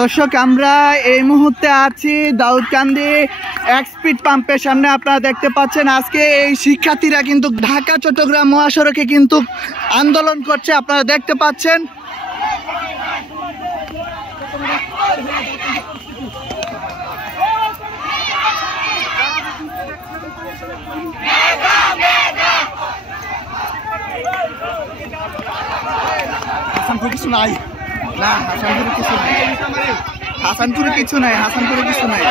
দর্শক আমরা এই মুহূর্তে আছি দাউদকান্দি এক্সপিড পাম্পের সামনে। আপনারা দেখতে পাচ্ছেন আজকে এই শিক্ষার্থীরা কিন্তু ঢাকা চট্টগ্রাম মহাসড়কে কিন্তু আন্দোলন করছে, আপনারা দেখতে পাচ্ছেন। কিছু নাই না, হাসানপুরে কিছু নাই, হাসানপুরে কিছু নাই, হাসানপুরে কিছু নাই।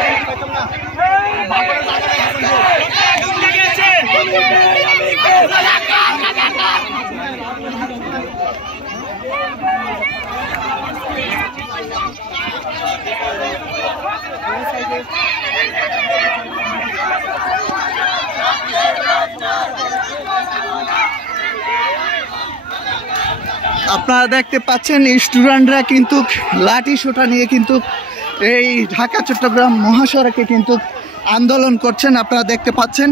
আপনারা দেখতে পাচ্ছেন স্টুডেন্টরা কিন্তু লাঠি সোটা নিয়ে কিন্তু এই ঢাকা চট্টগ্রাম মহাসড়কে কিন্তু আন্দোলন করছেন, আপনারা দেখতে পাচ্ছেন।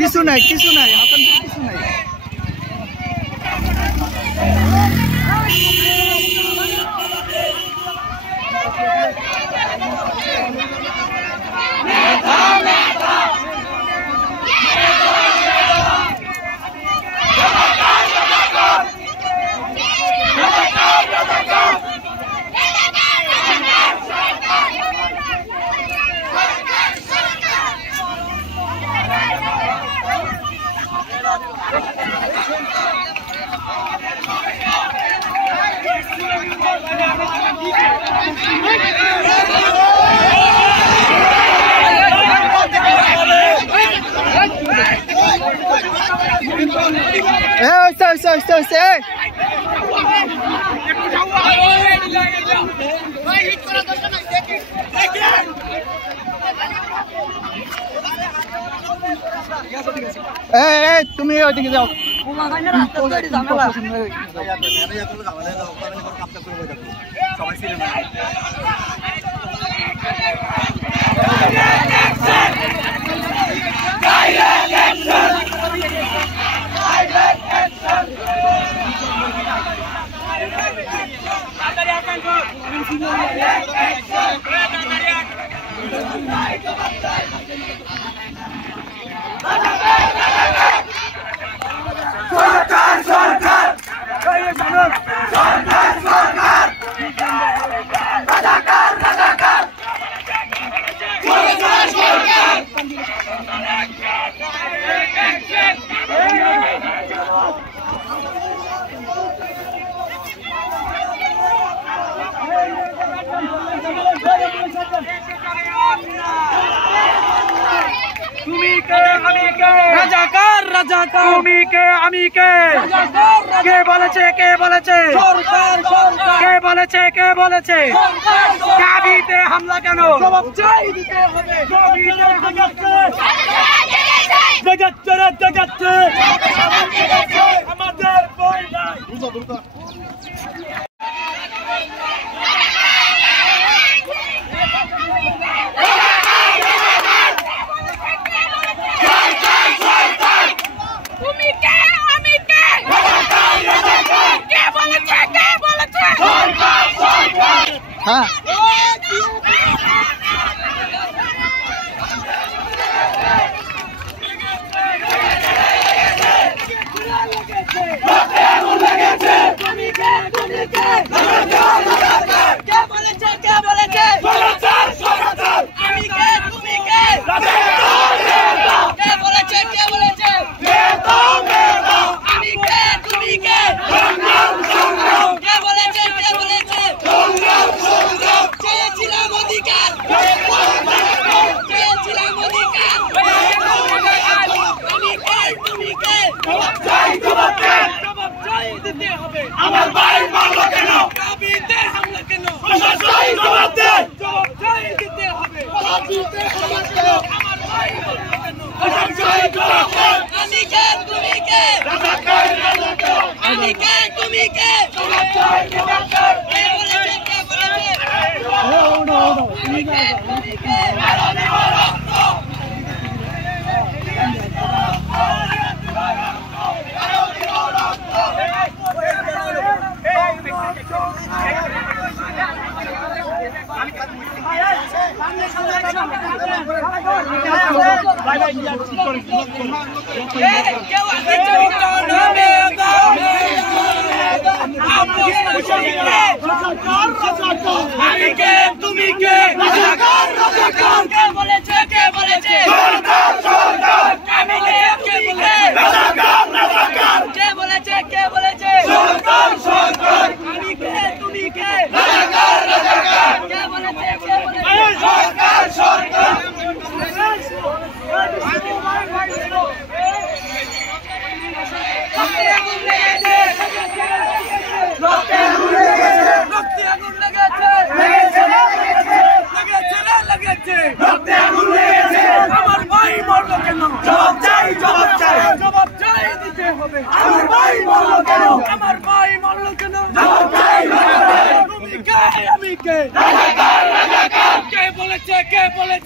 কিছু নাই, কিছু নাই, কিছু নাই। তুমি ওইদিকে যাও, তুমি কে আমি কে, কে বলেছে, কে বলেছে, কে বলেছে, কে বলেছে, দাবিতে হামলা কেন, জবাব চাই দিতে হবে, জগাচ্ছে আমাদের ভয় নাই। হ্যাঁ আমার ভাই মারলো কেন, দাবিতে হামলা কেন, প্রশাসন জবাব দে, জবাব চাই দিতে হবে, দাবিতে হামলা কেন, আমার ভাই মারলো কেন, প্রশাসন জবাব দে। আমি কে তুমি কে, রাজাকার রাজাকার, আমি কে তুমি কে, জবাব চাই জবাব চাই, কে বলেছে, কে বলেছে। আমি কে তুমি কে কে বলেছে আমি কে কে বলেছে কে বলেছে আমি কে তুমি কে কে বলেছে আমার ভাই মরলো কেন জবাব চাই দিতে হবে আমার ভাই মরলো কেন জবাব চাই তুমি কে আমি কে কে বলেছে